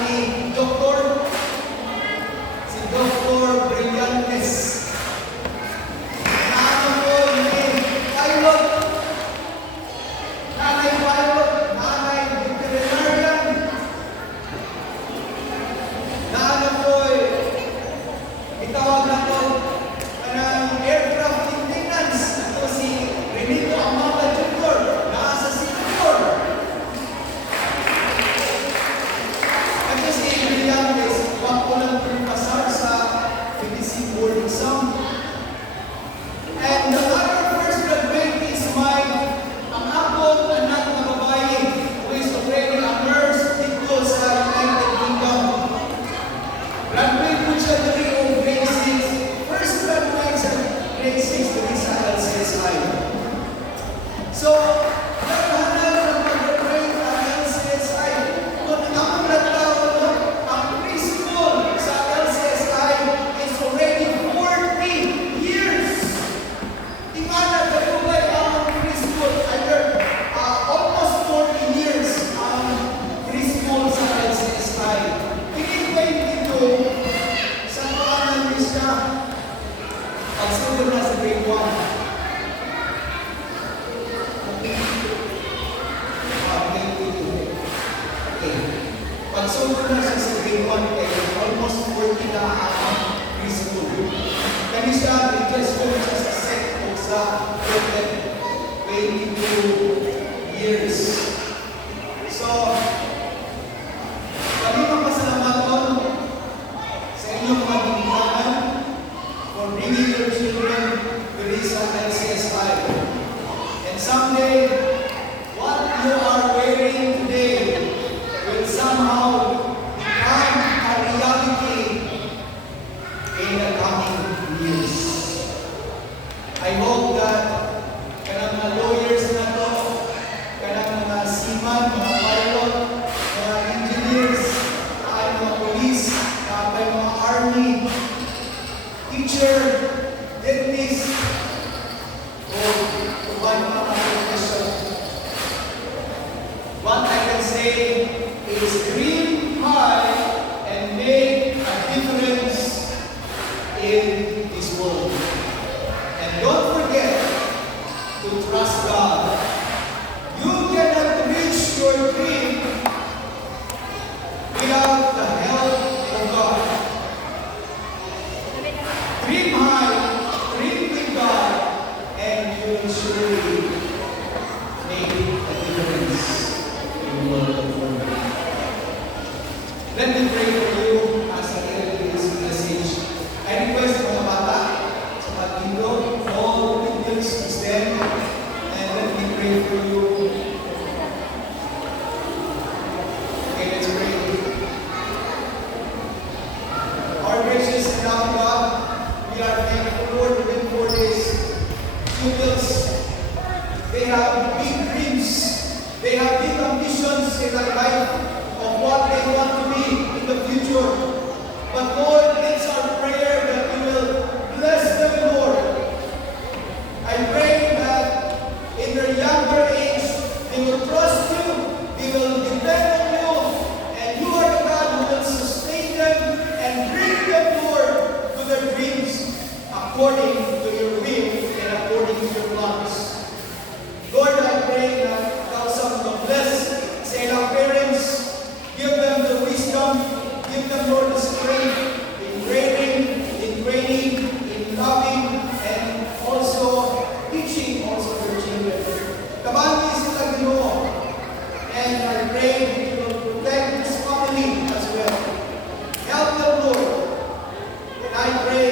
ni Dr. si Dr. Brillantes. Naano po ni Pilot, Nanay Pilot, Nanay Veterinarian. Naano po itawag na po ng aircraft maintenance. Ito si Renito Amata Jr. Nasa Singapore. Ito si Brillantes, wako lang pinapasar sa PTC board exam. And the other first graduate is ang akong anak na babae who is already a nurse dito sa United Kingdom. Graduate po siya dali o grade 6. First graduate sa grade 6 dali sa LCSI. So, naghanap ng mag-graduate sa LCSI. Kung ang nagtawag ang preschool sa LCSI is already 40 years. Tingnan na katulad ang preschool, almost 40 years ang preschool sa LCSI. Pinipay dito sa paanan niya siya pagsunod na sa grade 1. Pagsunod na siya sa grade 1, almost 40 na ang preschool. Kani siya, i-guess ko siya sa set o sa 22 years. So, kami magpasalamat sa inyong mga ginagawa for bringing your children to this LCSI. And someday, what you are wearing today will somehow become a reality in the coming years. I hope that kanang mga lawyers na to, kanang mga seaman, mga pilot, mga engineers, mga police, mga army, teacher, dentist, o kubay mga profession. What I can say is dream high and make a difference in this world. And don't forget to trust God. You cannot reach your dream without the help of God. Dream high, dream with God, and you will surely make a difference in the world of work. Let me pray for you as I end this message. I request mga bata sa pagtindo, all Christians to stand, and let me pray for you. Okay, let's pray. Our gracious and loving God, we are thankful, Lord, even for these pupils. They have big dreams. They have big ambitions in their life of what they want to be in the future. But Lord, it's our prayer that you will bless them, Lord. I pray that in their younger age, they will trust you, they will depend on you, and you are the God who will sustain them and bring them, Lord, to their dreams according to your will and according to your plans. Lord, I pray that thou shalt bless sa ilang parents, give them the wisdom, give them, Lord, the strength in training, in loving, and also teaching also their children. Kabagi sila Ginoo. And I pray that you will protect this family as well. Help them, Lord. And I pray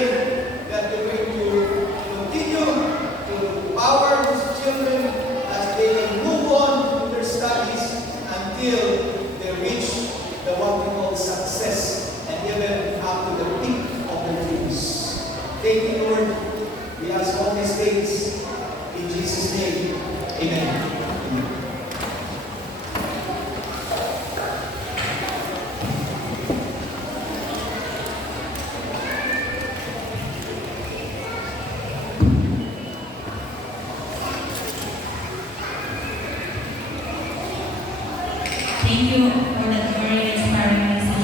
that you're going to continue to empower these children as they will move on to their studies until they reach the what we call success and even up to the peak of their dreams. Thank you, Lord. We ask all these things in Jesus' name. Amen. Thank you for that very inspiring message.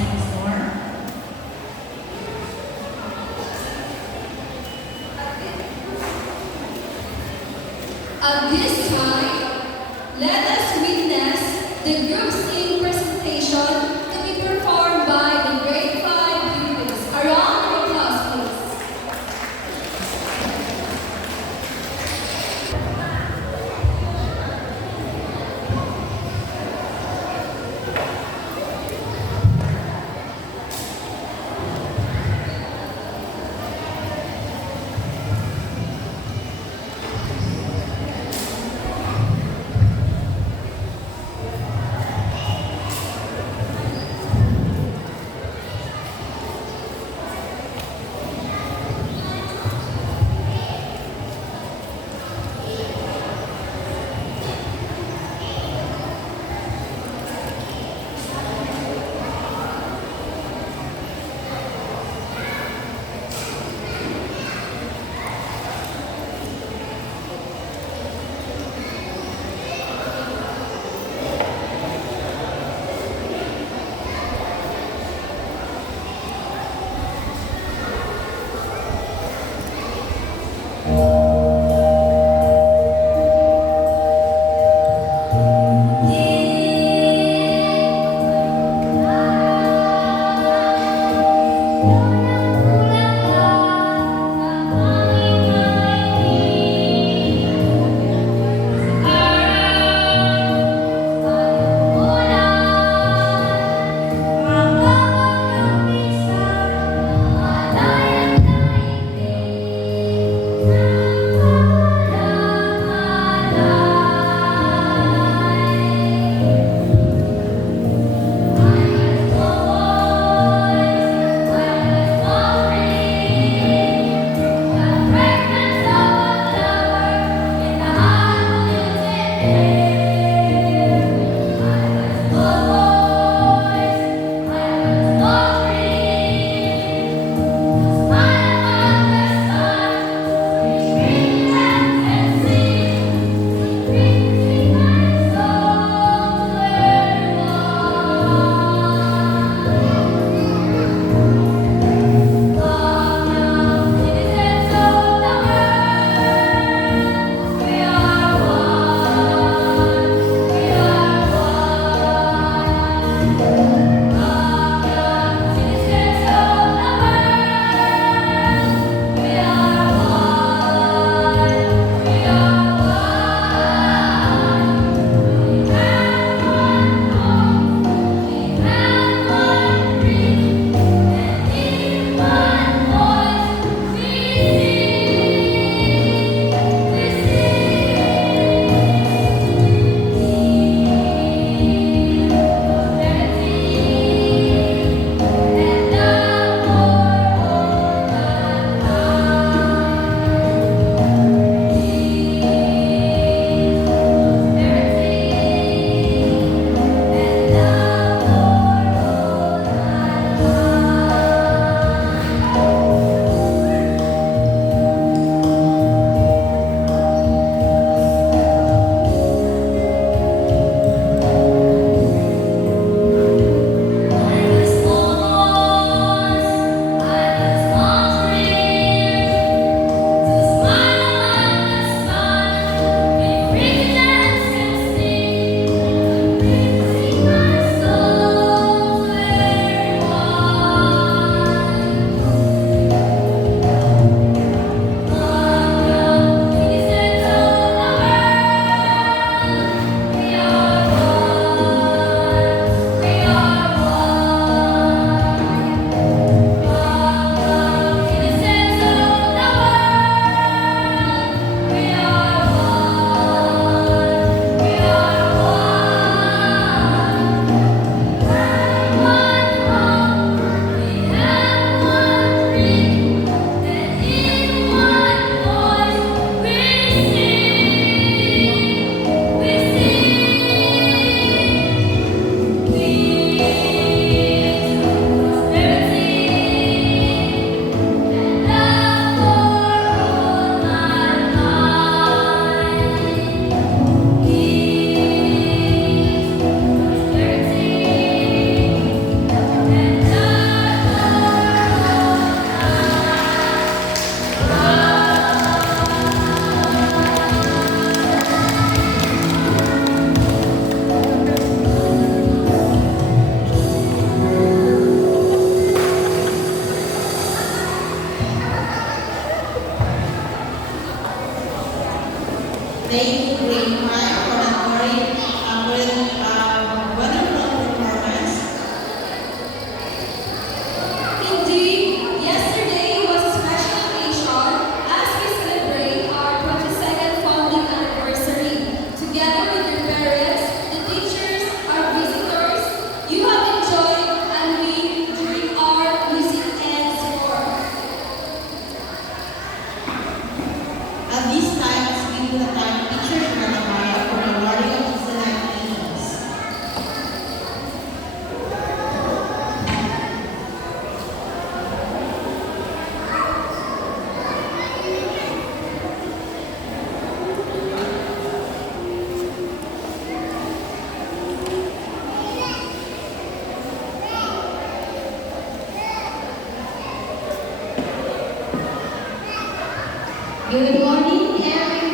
Good morning, everyone.